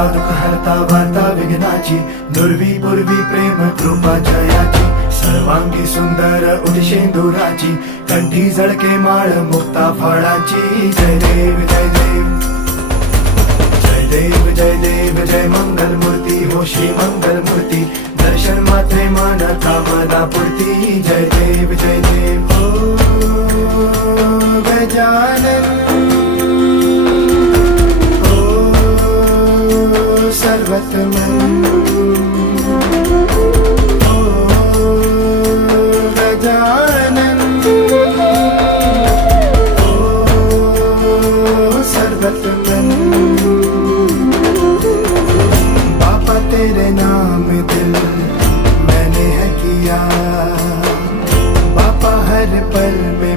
हरता दुःख हरता वार्ता विघ्नाची, दुर्वी पूर्वी प्रेम कृपा जयाची, सर्वांगी सुंदर उदिशेंदुराची, कंठी झळके माळ मुक्ता फळाची. जय देव जय देव जय देव जय देव जय मंगल मूर्ती हो श्री मंगल मूर्ती, दर्शन मात्रे मन कामना पूर्ती. जय देव जय देव हो गजानन हो सर्वतमन हो गजानन हो सर्वतमन. बाबा तेरे नाम दिल मैंने है किया, बाबा हर पल में